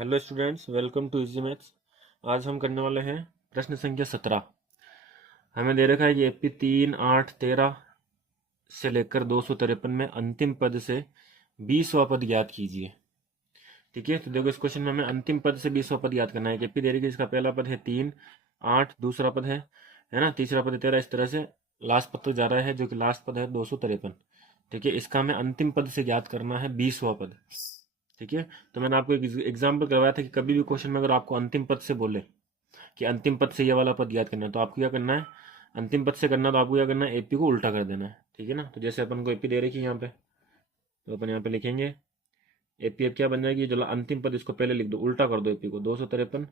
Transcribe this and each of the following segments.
Hello students, welcome to easy maths. आज हम करने वाले हैं प्रश्न संख्या 17। हमें दे रखा है कि एपी 3, 8, 13 से लेकर 253 में अंतिम पद से 20वां पद ज्ञात कीजिए। ठीक है, तो देखो इस क्वेश्चन में हमें अंतिम पद से 20वां पद ज्ञात करना है। एपी दे रही है, इसका पहला पद है 3, 8 दूसरा पद है ना, तीसरा पद है 13। इस तरह से लास्ट पद तक जा रहा है, जो कि लास्ट पद है 253। ठीक है, इसका हमें अंतिम पद से ज्ञात करना है 20वां पद। ठीक है, तो मैंने आपको एक एग्जाम्पल करवाया था कि कभी भी क्वेश्चन में अगर आपको अंतिम पद से बोले कि अंतिम पद से ये वाला पद याद करना है, तो आपको क्या करना है, अंतिम पद से करना है तो आपको क्या करना है, एपी को उल्टा कर देना है। ठीक है ना, तो जैसे अपन को एपी दे रखी है यहाँ पे, तो अपन यहाँ पे लिखेंगे एपी। अब क्या बन जाएगी, जो अंतिम पद इसको पहले लिख दो, उल्टा कर दो एपी को। 253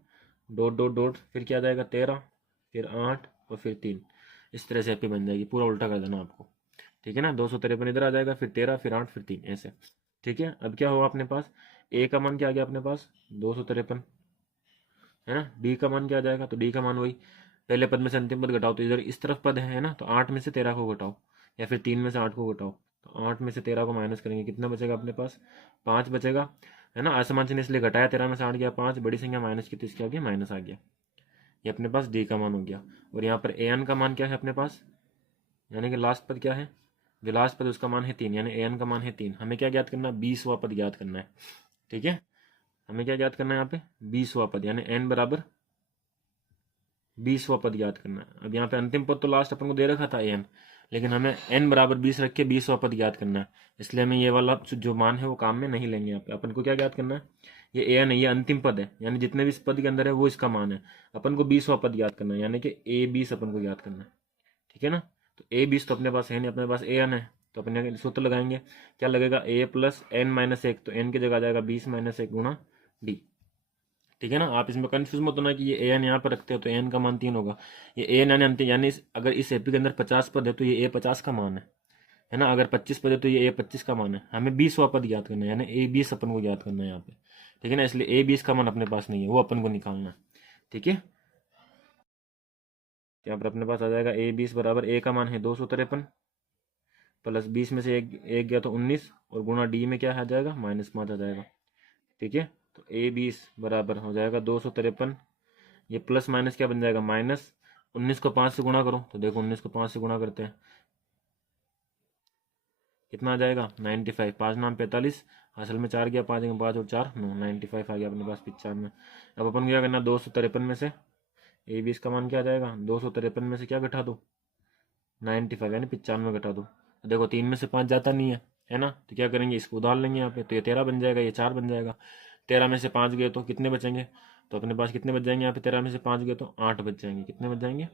डॉट डॉट डॉट फिर क्या आ जाएगा 13, फिर 8 और फिर 3। इस तरह से एपी बन जाएगी, पूरा उल्टा कर देना आपको। ठीक है ना, 253 इधर आ जाएगा, फिर 13, फिर 8, फिर 3 ऐसे। ठीक है, अब क्या होगा अपने पास, ए का मान क्या आ गया अपने पास 253, है ना। डी का मान क्या आ जाएगा, तो डी का मान वही पहले पद में से अंतिम पद घटाओ, तो इधर इस तरफ पद है ना, तो 8 में से 13 को घटाओ, या फिर 3 में से 8 को घटाओ। तो 8 में से 13 को माइनस करेंगे, कितना बचेगा अपने पास, 5 बचेगा, है ना। असमान चिन्ह इसलिए घटाया, 13 में से 8 गया 5, बड़ी संख्या माइनस की तो इसके आगे माइनस आ गया। ये अपने पास डी का मान हो गया। और यहाँ पर ए एन का मान क्या है अपने पास, यानी कि लास्ट पद क्या है, जो लास्ट पद उसका मान है 3, यानी ए एन का मान है 3। हमें क्या ज्ञात करना है, 20वां पद ज्ञात करना है। ठीक है, हमें क्या ज्ञात करना है यहाँ पे, 20वां पद, यानी एन बराबर 20वां पद ज्ञात करना है। अब यहाँ पे अंतिम पद तो लास्ट अपन को दे रखा था एन, लेकिन हमें एन बराबर 20 रख के 20वां पद ज्ञात करना है। इसलिए हमें ये वाला जो मान है वो काम में नहीं लेंगे। यहाँ पे अपन को क्या ज्ञात करना है, ये एन है, ये अंतिम पद है, यानी जितने भी इस पद के अंदर है वो इसका मान है। अपन को 20वां पद ज्ञात करना है, यानी कि ए 20 अपन को ज्ञात करना है। ठीक है ना, तो ए 20 तो अपने पास है नहीं, अपने पास ए एन है। तो अपने सूत्र लगाएंगे, क्या लगेगा, ए प्लस एन माइनस 1, तो एन की जगह आ जाएगा 20 माइनस 1 गुणा डी। ठीक है ना, आप इसमें कंफ्यूज मत होना कि ये ए एन यहाँ पर रखते हो तो ए एन का मान 3 होगा। ये ए एन यानी यानी अगर इस एपी के अंदर 50 पद है तो ये ए 50 का मान है ना। अगर 25 पद है तो ये ए 25 का मान है। हमें 20वां पद ज्ञात करना है, यानी ए 20 अपन को ज्ञात करना है यहाँ पे। ठीक है ना, इसलिए ए 20 का मान अपने पास नहीं है, वो अपन को निकालना है। ठीक है, यहाँ पर अपने पास आ जाएगा ए 20 बराबर ए का मान है 253, प्लस 20 में से एक गया तो 19, और गुणा डी में क्या आ जाएगा, -5 आ जाएगा। ठीक है, तो ए 20 बराबर हो जाएगा 253, ये प्लस माइनस क्या बन जाएगा, माइनस। 19 को 5 से गुणा करो, तो देखो 19 को 5 से गुणा करते हैं, कितना आ जाएगा 95, 5 नाम 45, असल में 4 गया, 5 5 और 4 9, 95 आ गया अपने पास 95। अब अपन को क्या करना, 253 में से ए 20 का मान क्या आ जाएगा, 253 में से क्या घटा दो, 95 यानी 95 घटा दो। तो देखो 3 में से 5 जाता नहीं है ना, तो क्या करेंगे, इसको उधार लेंगे यहाँ पे, तो ये 13 बन जाएगा, ये 4 बन जाएगा। 13 में से 5 गए तो कितने बचेंगे, तो अपने पास कितने बच जाएंगे यहाँ पे, 13 में से 5 गए तो 8 बच जाएंगे। कितने बच जाएंगे,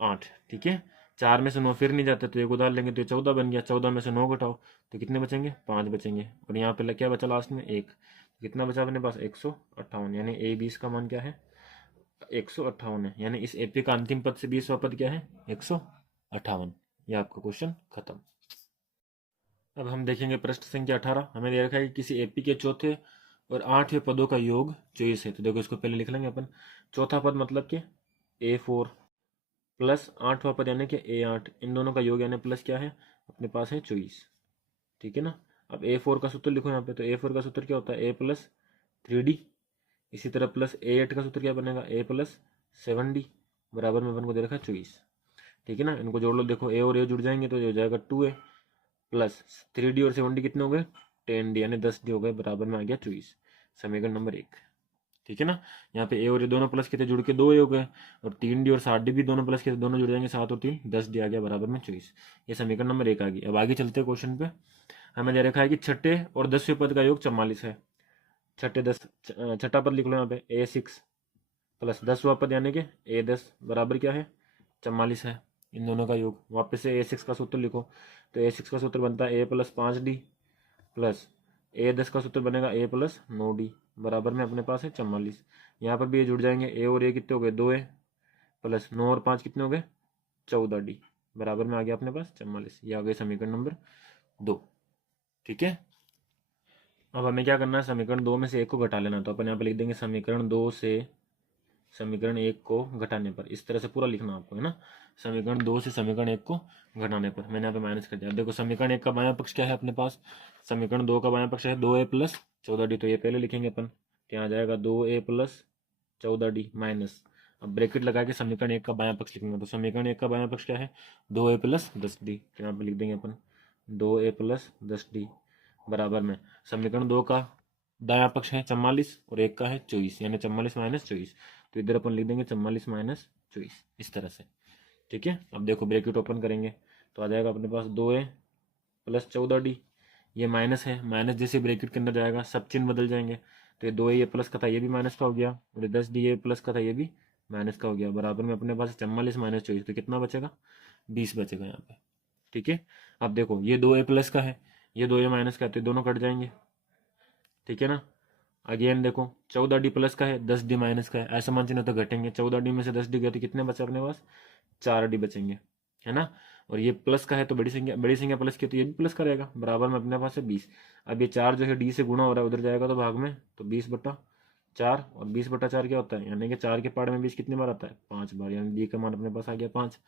8। ठीक है, 4 में से 9 फिर नहीं जाते, तो एक उधार लेंगे तो ये 14 बन गया। 14 में से 9 घटाओ तो कितने बचेंगे, 5 बचेंगे। और यहाँ पे क्या बचा लास्ट में, 1। कितना बचा अपने पास, 158, यानी ए 20 का मान क्या है, 158 है। यानी इस एपी का अंतिम पद से 20वां पद क्या है, 158। ये आपका क्वेश्चन खत्म। अब हम देखेंगे प्रश्न संख्या 18। हमें दे रखा है कि किसी एपी के चौथे और 8वें पदों का योग 24 है। तो देखो इसको पहले लिख लेंगे अपन। चौथा पद मतलब कि A4 प्लस 8वां पद यानी कि A8, इन दोनों का योग यानी प्लस क्या है, अपने पास है 24। ठीक है ना, अब A4 का सूत्र लिखो यहाँ पे, तो A4 का सूत्र क्या होता है, A प्लस 3D। इसी तरह प्लस A8 का सूत्र क्या बनेगा, A प्लस 7D, बराबर में अपन को दे रखा है 24। ठीक है ना, इनको जोड़ लो, देखो ए और ए जुड़ जाएंगे तो ये हो जाएगा 2A प्लस 3D और 7D कितने हो गए, 10D, यानी 10D हो गए, बराबर में आ गया 24। समीकरण नंबर 1। ठीक है ना, यहाँ पे ए और ए दोनों प्लस के थे, जुड़ के 2A हो गए, और 3D और 7D भी दोनों प्लस के थे, दोनों जुड़ जाएंगे, 7 और 3 10D आ गया, बराबर में 24। ये समीकरण नंबर 1 आ गई। अब आगे चलते हैं क्वेश्चन पे। हमें दे रखा है कि छठे और 10वें पद का योग 44 है। छठा पद लिख लो यहाँ पे, A6 प्लस 10वां पद यानी कि A10 बराबर क्या है, 44 है। इन दोनों का योग, वापस से A6 का सूत्र लिखो, तो A6 का सूत्र बनता है A plus 5D plus A10 का सूत्र बनेगा A प्लस 9D, बराबर में अपने पास है 44। यहाँ पर भी ये जुड़ जाएंगे, A और A कितने हो गए, 2A प्लस 9 और 5 कितने हो गए, 14D, बराबर में आ गया अपने पास 44। ये आ गए समीकरण नंबर 2। ठीक है, अब हमें क्या करना है, समीकरण 2 में से 1 को घटा लेना। तो अपन यहाँ पे लिख देंगे समीकरण 2 से समीकरण 1 को घटाने पर। इस तरह से पूरा लिखना आपको, है ना। समीकरण 2 से समीकरण 1 को घटाने पर मैंने यहाँ पे माइनस कर दिया। देखो समीकरण 1 का बायां पक्ष क्या है अपने पास, समीकरण 2 का बायां पक्ष है 2A प्लस 14D, तो ये पहले लिखेंगे अपन। तो यहाँ आ जाएगा 2a प्लस 14d माइनस, अब ब्रैकेट लगा के समीकरण 1 का बायां पक्ष लिखेंगे। तो समीकरण 1 का बायां पक्ष क्या है, 2a प्लस 10d। तो यहाँ पे लिख देंगे अपन 2a प्लस 10d बराबर में समीकरण 2 का दायां पक्ष है 44 और 1 का है 24, यानी 44 माइनस 24। तो इधर अपन लिख देंगे 44 माइनस 24 इस तरह से। ठीक है, अब देखो ब्रैकेट ओपन करेंगे तो आ जाएगा अपने पास 2a प्लस 14d, ये माइनस है, माइनस जैसे ब्रैकेट के अंदर जाएगा सब चिन्ह बदल जाएंगे। तो ये 2a ये प्लस का था ये भी माइनस का हो गया, और ये 10d ये प्लस का था ये भी माइनस का हो गया। बराबर में अपने पास 44 माइनस 24, तो कितना बचेगा, 20 बचेगा यहाँ पे। ठीक है, अब देखो ये 2a प्लस का है, ये 2a माइनस का है, तो दोनों कट जाएंगे। ठीक है ना, अगेन देखो 14d प्लस का है, 10d माइनस का है, ऐसा मान चिन्ह तो घटेंगे। 14d में से 10d गए तो कितने बचे अपने पास, 4d बचेंगे, है ना। और ये प्लस का है तो बड़ी संख्या प्लस की, तो ये भी प्लस का रहेगा। बराबर में अपने पास है 20। अब ये 4 जो है d से गुणा हो रहा है, उधर जाएगा तो भाग में, तो 20/4, और 20/4 क्या होता है, यानी कि 4 के पार्ट में 20 कितनी बार आता है, 5 बार, यानी डी का मान अपने पास आ गया 5,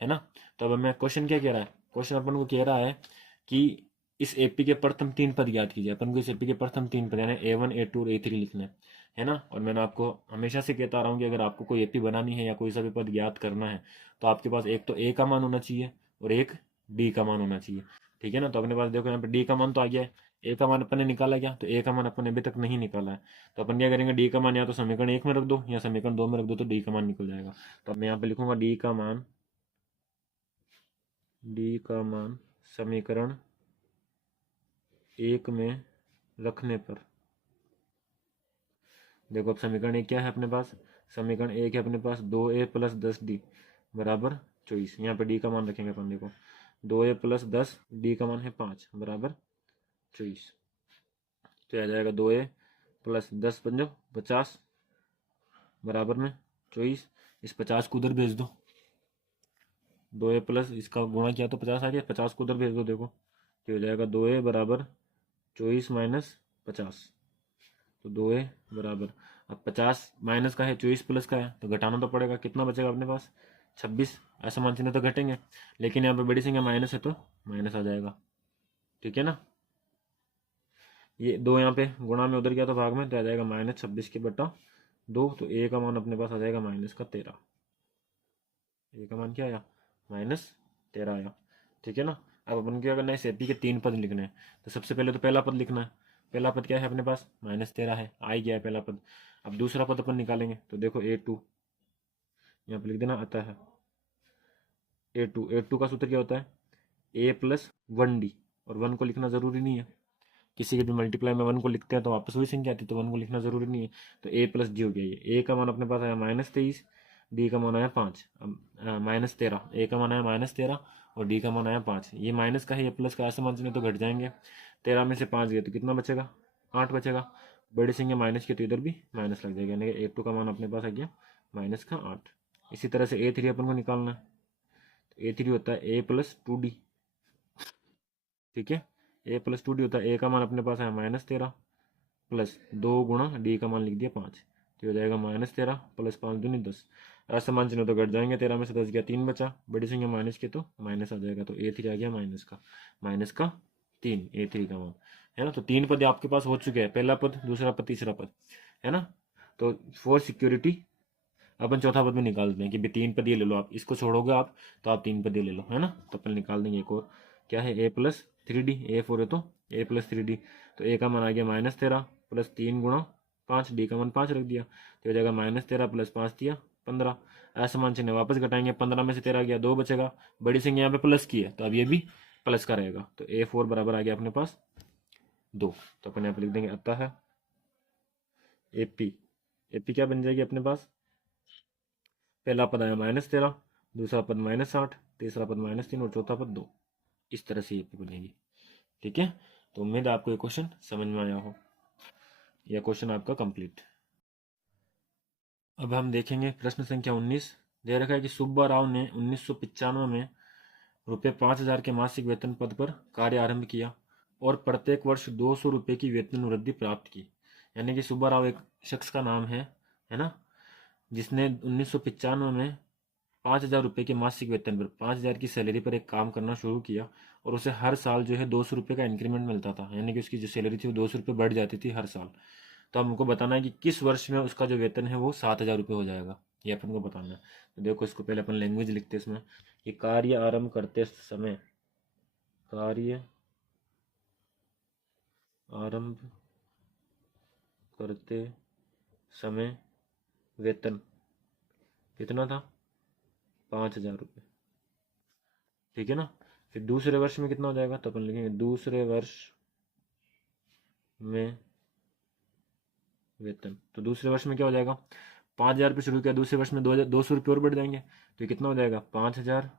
है ना। तो अब हमें क्वेश्चन क्या कह रहा है, क्वेश्चन अपन को कह रहा है कि इस एपी के प्रथम 3 पद याद कीजिए। अपन को इस एपी के प्रथम 3 पद यानी A1 A2 और A3 लिखना है ना। और मैंने आपको हमेशा से कहता रहा हूँ कि अगर आपको कोई एपी बनानी है या कोई सा भी पद याद करना है तो आपके पास एक तो ए का मान होना चाहिए और एक डी का मान होना चाहिए। ठीक है ना, तो अपने पास देखो यहाँ पे डी का मान तो आ गया है, ए का मान अपन ने निकाला गया, तो ए का मान अपन ने अभी तक नहीं निकाला है। तो अपन क्या करेंगे, डी का मान या तो समीकरण 1 में रख दो या समीकरण 2 में रख दो, तो डी का मान निकल जाएगा। तो मैं यहाँ पे लिखूंगा डी का मान समीकरण 1 में रखने पर, देखो अब समीकरण 1 क्या है अपने पास, समीकरण 1 है अपने पास 2a प्लस 10d बराबर 24। यहाँ पे डी का मान रखेंगे अपन, देखो 2a प्लस 10, डी का मान है 5 बराबर 24। तो आ जाएगा 2a प्लस 10 पंजो 50 बराबर में 24। इस 50 को उधर भेज दो, 2a प्लस इसका गुणा किया तो 50 आ गया, 50 को उधर भेज दो, देखो तो हो जाएगा 2a बराबर 24 माइनस 50। तो 2a बराबर, अब 50 माइनस का है 24 प्लस का है तो घटाना तो पड़ेगा, कितना बचेगा अपने पास 26। ऐसा मान चिन्ह तो घटेंगे, लेकिन यहाँ पे बड़ी संख्या माइनस है तो माइनस आ जाएगा। ठीक है ना, ये 2 यहाँ पे गुणा में उधर गया तो भाग में, तो आ जाएगा -26/2। तो ए का मान अपने पास आ जाएगा -13। ए का मान क्या आया, -13 आया। ठीक है ना, अब अपन क्या करना है, इस एपी के 3 पद लिखने हैं। तो सबसे पहले तो पहला पद लिखना है, पहला पद क्या है अपने पास, -13 है, आ ही गया है पहला पद। अब दूसरा पद अपन निकालेंगे, तो देखो A2 यहाँ पे लिख देना आता है, A2 का सूत्र क्या होता है, A प्लस 1D, और 1 को लिखना जरूरी नहीं है, किसी के भी मल्टीप्लाई में 1 को लिखते हैं तो वापस वही संख्या आती है, तो 1 को लिखना जरूरी नहीं है। तो A प्लस D हो गया, ये A का मान अपने पास आया -23, D का मान आया 5, अब -13, A का मान आया -13 और D का मान आया 5। ये माइनस का है, ये प्लस का, ऐसे मान चुने तो घट जाएंगे। 13 में से 5 गए तो कितना बचेगा, 8 बचेगा। बड़ी संख्या माइनस की तो इधर भी माइनस लग जाएगा, यानी कि A2 का मान अपने पास आ गया -8। इसी तरह से A3 अपन को निकालना है, तो A3 होता है A प्लस 2D। ठीक है, A प्लस 2D होता है, A का मान अपने पास है -13 प्लस 2 गुणा D का मान लिख दिया 5, तो हो जाएगा -13 प्लस 5 दूनी 10। ऐसा मान चिन्ह तो घट जाएंगे, 13 में से 10 गया 3 बचा, बड़ी संख्या माइनस के तो माइनस आ जाएगा। तो A3 आ गया -3 A3 का मान, है ना। तो 3 पद आपके पास हो चुके हैं, पहला पद, दूसरा पद, तीसरा पद, है ना। तो फॉर सिक्योरिटी अपन चौथा पद में निकाल देते हैं कि 3 पद ये ले लो, आप इसको छोड़ोगे आप तो आप 3 पद ये ले लो, है ना। तो अपन निकाल देंगे एक और, क्या है A प्लस 3D, A4 है तो A प्लस 3D। तो A का मान आ गया -13 प्लस 3 गुणा 5, D का मान 5 रख दिया, तो हो जाएगा -13 प्लस 5 दिया 15। ऐसा मान चिन्ह वापस घटाएंगे, 15 में से 13 गया 2 बचेगा, बड़ी संख्या यहाँ पे प्लस की है तो अब ये भी प्लस का रहेगा। तो A4 बराबर आ गया अपने पास 2। तो अपन यहाँ पे लिख देंगे अतः है AP क्या बन जाएगी अपने पास, पहला पद आया -13, दूसरा पद -8, तीसरा पद -3 और चौथा पद 2। इस तरह से ये बनेगी। ठीक है, तो उम्मीद है आपको ये क्वेश्चन समझ में आया हो, यह क्वेश्चन आपका कंप्लीट। अब हम देखेंगे प्रश्न संख्या 19। दे रखा है कि सुब्बा राव ने 1995 में ₹5000 के मासिक वेतन पद पर कार्य आरंभ किया और प्रत्येक वर्ष 200 रुपये की वेतन वृद्धि प्राप्त की। यानी कि सुब्बा राव एक शख्स का नाम है ना, जिसने 1995 में 5000 रुपये के मासिक वेतन पर, 5000 की सैलरी पर एक काम करना शुरू किया और उसे हर साल जो है 200 रुपये का इंक्रीमेंट मिलता था, यानी कि उसकी जो सैलरी थी वो 200 रुपये बढ़ जाती थी हर साल। तो हमको बताना है कि किस वर्ष में उसका जो वेतन है वो 7,000 रुपये हो जाएगा, ये अपन को बताना है। तो देखो इसको पहले अपन लैंग्वेज लिखते हैं इसमें कि कार्य आरंभ करते समय, कार्य आरंभ करते समय वेतन कितना था, 5,000 रुपये, ठीक है ना। फिर दूसरे वर्ष में कितना हो जाएगा, तो अपन लिखेंगे दूसरे वर्ष में वेतन। तो दूसरे वर्ष में क्या हो जाएगा, 5,000 रुपये शुरू किया, दूसरे वर्ष में 200 रुपये और बढ़ जाएंगे, तो ये कितना हो जाएगा 5,000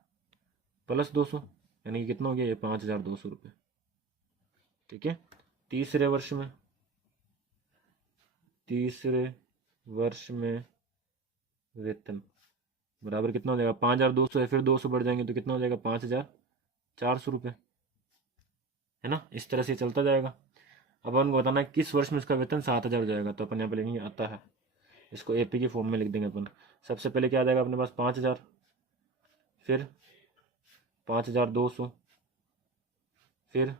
प्लस 200, यानी कि कितना हो गया ये 5,200 रुपये, ठीक है। तीसरे वर्ष में, तीसरे वर्ष में वेतन बराबर कितना हो जाएगा, 5,200 है, फिर 200 बढ़ जाएंगे तो कितना हो जाएगा 5,400 रुपये, है ना। इस तरह से चलता जाएगा। अब अपन को बताना है किस वर्ष में उसका वेतन 7,000 हो जाएगा, तो अपन यहाँ पे लिखेंगे आता है, इसको एपी की फॉर्म में लिख देंगे अपन। सबसे पहले क्या आ जाएगा अपने पास 5,000, फिर 5,200, फिर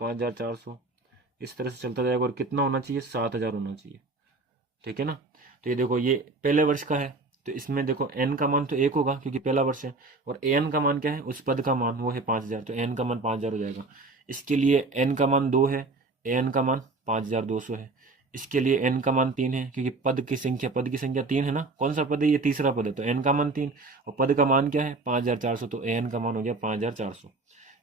5,400, इस तरह से चलता जाएगा। और कितना होना चाहिए, 7,000 होना चाहिए, ठीक है ना। तो ये देखो ये पहले वर्ष का है, तो इसमें देखो एन का मान तो 1 होगा क्योंकि पहला वर्ष है, और एन का मान क्या है, उस पद का मान वो है 5,000, तो एन का मान 5,000 हो जाएगा। इसके लिए एन का मान 2 है, एन का मान 5,200 है। इसके लिए एन का मान 3 है क्योंकि पद की संख्या 3 है ना, कौन सा पद है, ये तीसरा पद है, तो एन का मान 3, और पद का मान क्या है 5,400, तो एन का मान हो गया 5,400,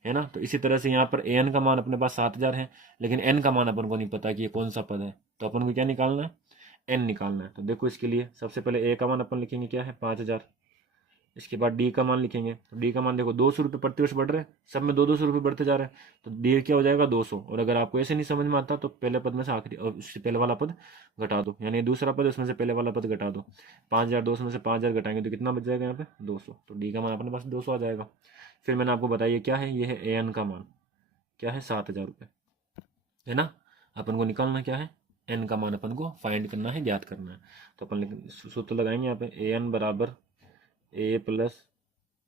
है ना। तो इसी तरह से यहाँ पर एन का मान अपने पास 7,000 है, लेकिन एन का मान अपन को नहीं पता कि ये कौन सा पद है, तो अपन को क्या निकालना है, एन निकालना है। तो देखो इसके लिए सबसे पहले ए का मान अपन लिखेंगे क्या है 5,000, इसके बाद डी का मान लिखेंगे, तो डी का मान देखो 200 रुपये प्रति वर्ष बढ़ रहे हैं, सब में 200 रुपये बढ़ते जा रहे हैं, तो डी क्या हो जाएगा 200। और अगर आपको ऐसे नहीं समझ में आता तो पहले पद में से आखिरी और उससे पहले वाला पद घटा दो, यानी दूसरा पद उसमें से पहले वाला पद घटा दो, 5,200 में से 5,000 घटाएंगे तो कितना बच जाएगा यहाँ पे 200, तो डी का मान अपने पास 200 आ जाएगा। फिर मैंने आपको बताया क्या है, ये है ए एन का मान क्या है 7,000 रुपये, है ना। अपन को निकालना क्या है, एन का मान अपन को फाइंड करना है, ज्ञात करना है। तो अपन सूत्र लगाएंगे यहाँ पे, ए एन बराबर ए प्लस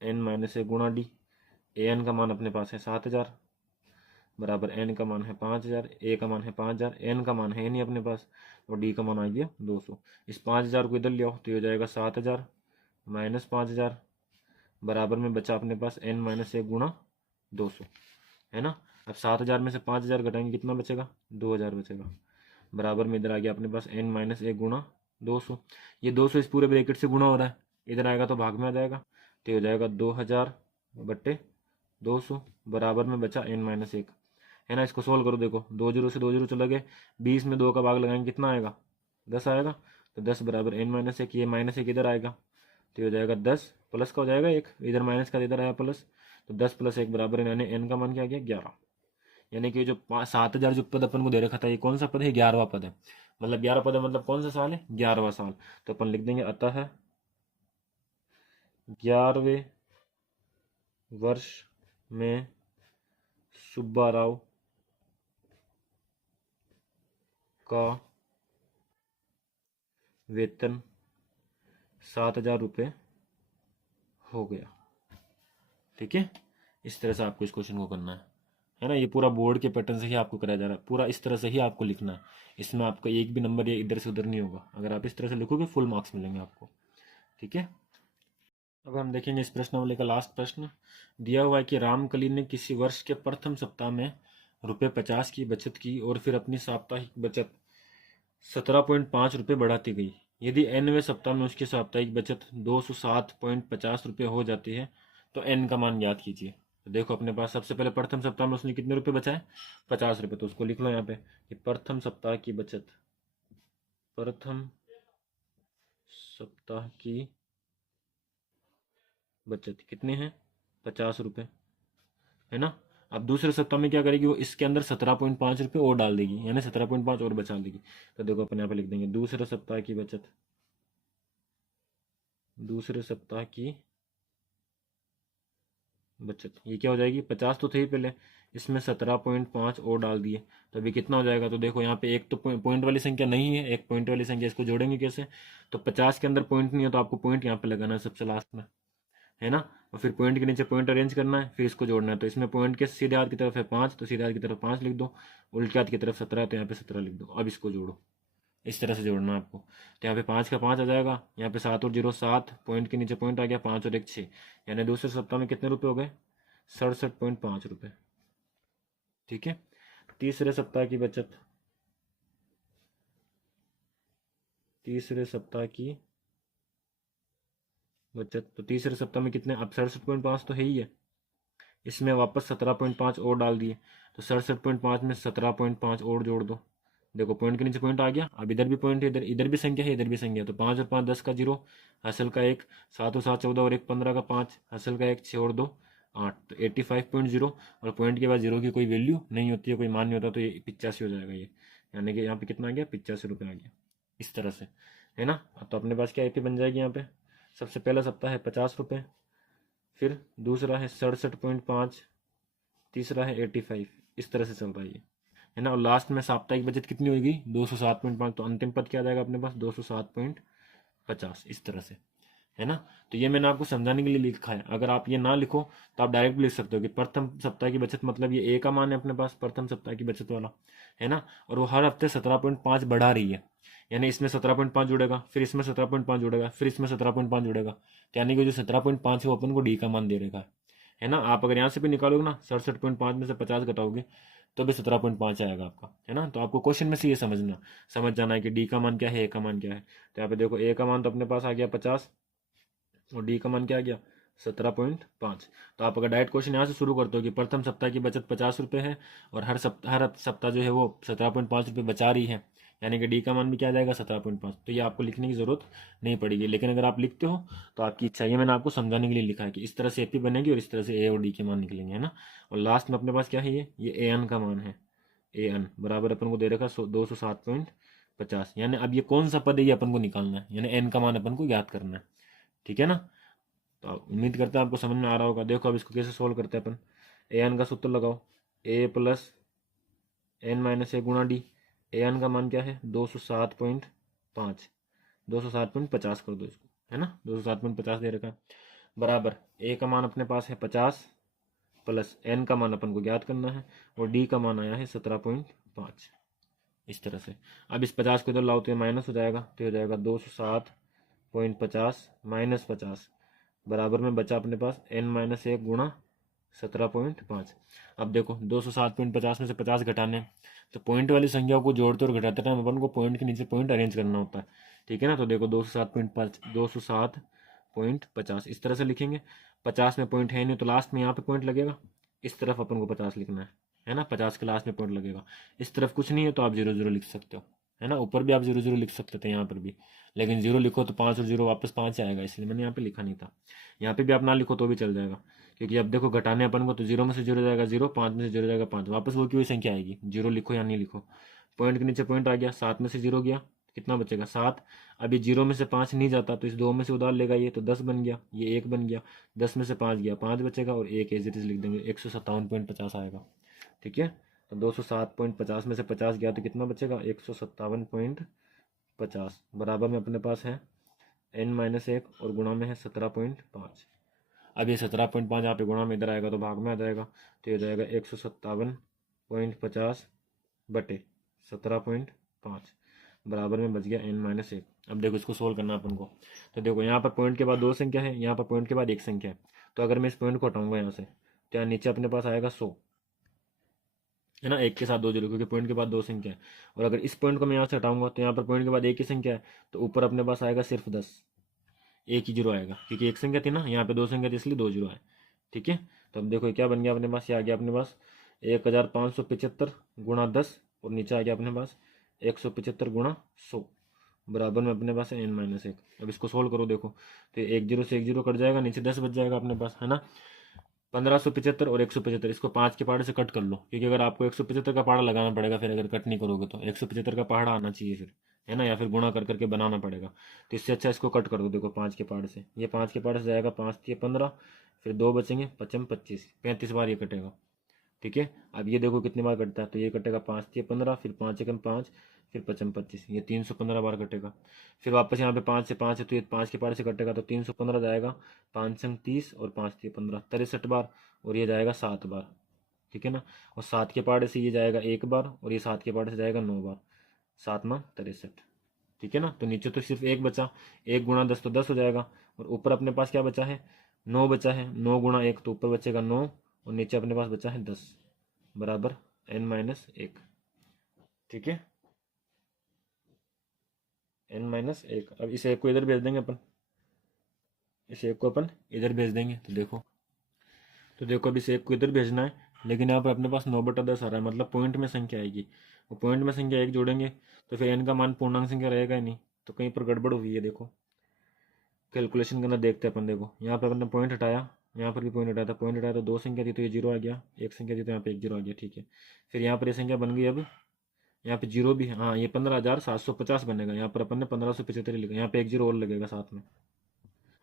एन माइनस ए गुणा डी। ए एन का मान अपने पास है 7,000 बराबर एन का मान है 5,000, ए का मान है 5,000, एन का मान है नहीं अपने पास, और डी का मान आ गया 200। इस 5,000 को इधर ले आओ तो ये हो जाएगा 7,000 माइनस 5,000 बराबर में बचा अपने पास एन माइनस ए गुणा 200, है ना। अब 7,000 में से 5,000 घटाएंगे कितना बचेगा, 2,000 बचेगा, बराबर में इधर आ गया अपने पास एन माइनस ए गुणा 200। ये 200 इस पूरे ब्रैकेट से गुणा हो रहा है, इधर आएगा तो भाग में आ जाएगा, तो ये हो जाएगा 2,000 बट्टे 200 बराबर में बचा एन माइनस 1, है ना। इसको सोल्व करो, देखो 2 जीरो से 2 जीरो चला गए, 20 में 2 का भाग लगाएंगे कितना आएगा 10 आएगा, तो 10 बराबर एन माइनस 1, ये माइनस 1 इधर आएगा तो ये हो जाएगा 10, प्लस का हो जाएगा 1, इधर माइनस का इधर आया प्लस, तो 10 प्लस 1 बराबर यानी एन का मान क्या आ गया 11। यानी कि जो 7,000 जो पद अपन को दे रखा था ये कौन सा पद है, 11वां पद है, मतलब 11 पद है, मतलब कौन सा साल है 11वां साल। तो अपन लिख देंगे अतः 11वें वर्ष में सुब्बाराव का वेतन 7,000 रुपये हो गया, ठीक है। इस तरह से आपको इस क्वेश्चन को करना है ना। ये पूरा बोर्ड के पैटर्न से ही आपको कराया जा रहा है, पूरा इस तरह से ही आपको लिखना है, इसमें आपका एक भी नंबर ये इधर से उधर नहीं होगा, अगर आप इस तरह से लिखोगे फुल मार्क्स मिलेंगे आपको, ठीक है। अब हम देखेंगे इस प्रश्नावली का लास्ट प्रश्न। दिया हुआ है कि रामकली ने किसी वर्ष के प्रथम सप्ताह में ₹50 की बचत की और फिर अपनी साप्ताहिक बचत 17.5 रुपये बढ़ाती गई। यदि nवें सप्ताह में उसकी साप्ताहिक बचत 207.50 रुपये हो जाती है तो n का मान ज्ञात कीजिए। तो देखो अपने पास सबसे पहले प्रथम सप्ताह में उसने कितने रुपये बचाए 50 रुपये, तो उसको लिख लो यहाँ पे कि प्रथम सप्ताह की बचत, प्रथम सप्ताह की बचत कितनी है 50 रुपये, है ना। अब दूसरे सप्ताह में क्या करेगी, वो इसके अंदर 17.5 रुपये और डाल देगी, यानी 17.5 और बचा देगी। तो देखो अपन यहाँ पे लिख देंगे दूसरे सप्ताह की बचत, दूसरे सप्ताह की बचत ये क्या हो जाएगी 50 तो थे पहले, इसमें 17.5 और डाल दिए तो अभी कितना हो जाएगा। तो देखो यहाँ पे एक तो पॉइंट वाली संख्या नहीं है, एक पॉइंट वाली संख्या, इसको जोड़ेंगे कैसे, तो 50 के अंदर पॉइंट नहीं है तो आपको पॉइंट यहाँ पे लगाना है सबसे लास्ट में, है ना। और फिर पॉइंट के नीचे पॉइंट अरेंज करना है, फिर इसको जोड़ना है। तो इसमें पॉइंट के सीधे हाथ की तरफ है 5, तो सीधे हाथ की तरफ 5 लिख दो, उल्टे हाथ की तरफ 17 है तो यहाँ पे 17 लिख दो। अब इसको जोड़ो, इस तरह से जोड़ना है आपको। तो यहाँ पे 5 का 5 आ जाएगा, यहाँ पे 7 और 0 7, पॉइंट के नीचे पॉइंट आ गया, 5 और 1 6, यानी दूसरे सप्ताह में कितने रुपए हो गए? 67.5 रुपये। ठीक है, तीसरे सप्ताह की बचत, तीसरे सप्ताह की बचत, तो तीसरे सप्ताह में कितने? अब 67.5 तो है ही है, इसमें वापस 17.5 और डाल दिए, तो 67.5 में 17.5 और जोड़ दो। देखो पॉइंट के नीचे पॉइंट आ गया, अब इधर भी पॉइंट है, इधर इधर भी संख्या है, इधर भी संख्या है, तो 5 और 5 10 का 0, हासिल का 1, 7 और 7 14 और 1 15 का 5, हासिल का 1, 6 और 2 8, तो 85.0। और पॉइंट के बाद 0 की कोई वैल्यू नहीं होती है, कोई मान नहीं होता, तो ये 85 हो जाएगा ये, यानी कि यहाँ पे कितना आ गया? 85 रुपये आ गया, इस तरह से, है ना। अब तो अपने पास क्या एपी बन जाएगी यहाँ पे? सबसे पहला सप्ताह है 50 रुपये, फिर दूसरा है 67.5, तीसरा है 85, इस तरह से चल रहा है ये, है ना। और लास्ट में साप्ताहिक बचत कितनी होगी? 207.5, तो अंतिम पद क्या आ जाएगा अपने पास? 207.50, इस तरह से, है ना। तो ये मैंने आपको समझाने के लिए लिखा है, अगर आप ये ना लिखो तो आप डायरेक्ट लिख सकते हो कि प्रथम सप्ताह की बचत, मतलब ये ए का मान है अपने पास प्रथम सप्ताह की बचत वाला, है ना। और वो हर हफ्ते 17.5 बढ़ा रही है, यानी इसमें 17.5 जुड़ेगा, फिर इसमें 17.5 जुड़ेगा, फिर इसमें 17.5 जुड़ेगा, तो यानी कि जो 17.5 है वो अपन को डी का मान दे रहेगा, है ना। आप अगर यहाँ से भी निकालोगे ना, 67.5 में से 50 घटाओगे तो भी 17.5 आएगा आपका, है ना। तो आपको क्वेश्चन में से ये समझ जाना है कि डी का मान क्या है, ए का मान क्या है। तो यहाँ पे देखो ए का मान तो अपने पास आ गया 50, और डी का मान क्या आ गया? 17.5। तो आप अगर डायरेक्ट क्वेश्चन यहाँ से शुरू करते हो कि प्रथम सप्ताह की बचत 50 रुपये है, और हर सप्ताह जो है वो 17.5 रुपये बचा रही है, यानी कि डी का मान भी क्या आ जाएगा? 17.5। तो ये आपको लिखने की जरूरत नहीं पड़ेगी, लेकिन अगर आप लिखते हो तो आपकी इच्छा, ये मैंने आपको समझाने के लिए लिखा है कि इस तरह से एपी बनेगी और इस तरह से ए और डी के मान निकलेंगे, है ना। और लास्ट में अपने पास क्या है? ये ए एन का मान है, ए एन बराबर अपन को दे रखा 207.50, यानी अब ये कौन सा पद है ये अपन को निकालना है, यानी एन का मान अपन को ज्ञात करना है, ठीक है ना। तो उम्मीद करते हैं आपको समझ में आ रहा होगा। देखो अब इसको कैसे सोल्व करते हैं अपन। ए एन का सूत्र लगाओ, ए प्लस एन माइनस ए गुणा डी। ए एन का मान क्या है? 207.5, 207.50 कर दो इसको, है ना, 207.50 दे रखा है, बराबर ए का मान अपने पास है 50, प्लस एन का मान अपन को ज्ञात करना है, और डी का मान आया है 17.5, इस तरह से। अब इस 50 को इधर लाओ तो ये माइनस हो जाएगा, तो हो जाएगा 207.50 माइनस 50, बराबर में बचा अपने पास एन माइनस 1 गुणा 17.5। अब देखो 207.50 में से 50 घटाने, तो पॉइंट वाली संख्याओं को जोड़ते और घटाते टाइम अपन को पॉइंट के नीचे पॉइंट अरेंज करना होता है, ठीक है ना। तो देखो 207.50 इस तरह से लिखेंगे, 50 में पॉइंट है नहीं तो लास्ट में यहाँ पे पॉइंट लगेगा, इस तरफ अपन को 50 लिखना है ना, 50 के लास्ट में पॉइंट लगेगा। इस तरफ कुछ नहीं है तो आप 0 0 लिख सकते हो, है ना। ऊपर भी आप 0 0 लिख सकते थे, यहाँ पर भी, लेकिन 0 लिखो तो 5 और 0 वापस 5 आएगा, इसलिए मैंने यहाँ पे लिखा नहीं था। यहाँ पे भी आप ना लिखो तो भी चल जाएगा, क्योंकि अब देखो घटाने अपन को, तो 0 में से 0 जाएगा 0, 5 में से 0 जाएगा 5, वापस वो की वही संख्या आएगी, 0 लिखो या नहीं लिखो। पॉइंट के नीचे पॉइंट आ गया, 7 में से 0 गया, कितना बचेगा? 7। अभी 0 में से 5 नहीं जाता तो इस 2 में से उधार लेगा ये, तो 10 बन गया, ये 1 बन गया, 10 में से 5 गया, 5 बचेगा, और 1 एज इट इज लिख देंगे, 157.50 आएगा, ठीक है। तो 207.50 में से 50 गया तो कितना बचेगा? 157.50, बराबर में अपने पास है n माइनस 1 और गुणा में है 17.5। अब ये 17.5 यहाँ पे गुणा में इधर आएगा तो भाग में आ जाएगा, तो ये जाएगा 157.50 बटे 17.5, बराबर में बच गया n माइनस 1। अब देखो इसको सोल्व करना अपन को, तो देखो यहाँ पर पॉइंट के बाद 2 संख्या है, यहाँ पर पॉइंट के बाद 1 संख्या है, तो अगर मैं इस पॉइंट को हटाऊंगा यहाँ से, तो यहाँ नीचे अपने पास आएगा 100, है ना, 1 के साथ 2 0, क्योंकि पॉइंट के बाद 2 संख्या है। और अगर इस पॉइंट को मैं यहाँ से हटाऊंगा तो यहाँ पर पॉइंट के बाद 1 ही संख्या है, तो ऊपर अपने पास आएगा सिर्फ 10, 1 ही 0 आएगा, क्योंकि 1 संख्या थी ना, यहाँ पे 2 संख्या थी इसलिए 2 0 आए, ठीक है। तो अब देखो क्या बन गया अपने पास, ये आ गया अपने पास 1575 गुणा 10, और नीचे आ गया अपने पास 175 गुणा 100, बराबर में अपने पास है n माइनस 1। अब इसको सोल्व करो, देखो तो 1 0 से 1 0 कट जाएगा, नीचे 10 बच जाएगा अपने पास, है ना। 1575 और 175, इसको 5 के पहाड़े से कट कर लो, क्योंकि अगर आपको 175 का पहाड़ा लगाना पड़ेगा, फिर अगर कट नहीं करोगे तो 175 का पहाड़ा आना चाहिए फिर, है ना, या फिर गुणा कर करके बनाना पड़ेगा। तो इससे अच्छा इसको कट कर दो, देखो 5 के पहाड़े से, ये 5 के पहाड़े से जाएगा, 5 3 15, फिर 2 बचेंगे, 5 25, 35 बार ये कटेगा, ठीक है। अब ये देखो कितनी बार कटता है, तो ये कटेगा 5 3 15, फिर 5 1 5, फिर 5 25, ये 315 बार कटेगा। फिर वापस यहाँ पे 5 से 5 है तो ये 5 के पार से कटेगा तो 315 जाएगा, 5 से 30 और 5 से 15, 63 बार, और ये जाएगा 7 बार, ठीक है ना। और 7 के पार्ट से ये जाएगा 1 बार और ये 7 के पार्ट से जाएगा 9 बार, 7 9 63, ठीक है ना। तो नीचे तो सिर्फ 1 बचा, 1 गुणा 10 तो 10 हो जाएगा, और ऊपर अपने पास क्या बचा है, 9 बचा है, 9 गुणा 1 तो ऊपर बचेगा 9 और नीचे अपने पास बचा है 10 बराबर n-1, ठीक है, n-1। अब इस एक को इधर भेज देंगे अपन, इस एक को अपन इधर भेज देंगे, तो देखो अब इस एक को इधर भेजना है, लेकिन यहाँ पर अपने पास 9/10 आ रहा है, मतलब पॉइंट में संख्या आएगी, वो पॉइंट में संख्या 1 जोड़ेंगे तो फिर n का मान पूर्णांक संख्या रहेगा ही नहीं, तो कहीं पर गड़बड़ हुई है। देखो कैलकुलेशन के अंदर देखते हैं अपन, देखो यहाँ पर अपन ने पॉइंट हटाया, यहाँ पर भी पॉइंट हटाया था, पॉइंट हटाया तो 2 संख्या थी तो ये 0 आ गया, 1 संख्या थी तो यहाँ पे 1 0 आ गया, ठीक है। फिर यहाँ पर ये संख्या बन गई, अब यहाँ पे 0 भी है, हाँ ये 15,750 बनेगा, यहाँ पर अपन ने 1575 लिखा, यहाँ पे 1 0 और लगेगा साथ में,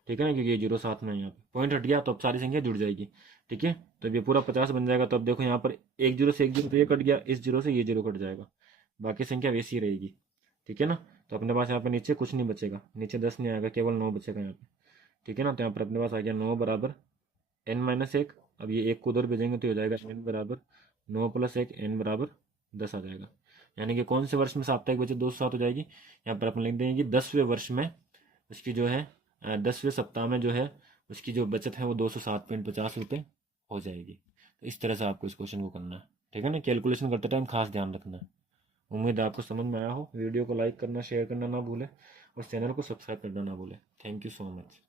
ठीक है ना, क्योंकि ये 0 साथ में है, यहाँ पे पॉइंट हट गया तो अब सारी संख्या जुड़ जाएगी, ठीक है। तो अब ये पूरा 50 बन जाएगा, तो अब देखो यहाँ पर 1 0 से 1 0 तो ये कट गया, इस 0 से ये 0 कट जाएगा, बाकी संख्या वैसी ही रहेगी, ठीक है ना। तो अपने पास यहाँ पे नीचे कुछ नहीं बचेगा, नीचे 10 नहीं आएगा, केवल 9 बचेगा यहाँ पे, ठीक है ना। तो यहाँ पर अपने पास आ गया 9 बराबर n-1। अब ये 1 को उधर भेजेंगे तो हो जाएगा n बराबर 9 + 1, n बराबर 10 आ जाएगा। यानी कि कौन से वर्ष में साप्ताहिक बचत 207 हो जाएगी, यहाँ पर अपन लिख देंगे कि 10वें वर्ष में उसकी जो है 10वें सप्ताह में जो है उसकी जो बचत है वो 207.50 रुपये हो जाएगी। तो इस तरह से आपको इस क्वेश्चन को करना है, ठीक है ना। कैलकुलेशन करते टाइम खास ध्यान रखना है। उम्मीद है आपको समझ में आया हो। वीडियो को लाइक करना, शेयर करना ना भूलें और चैनल को सब्सक्राइब करना ना भूलें। Thank you so much.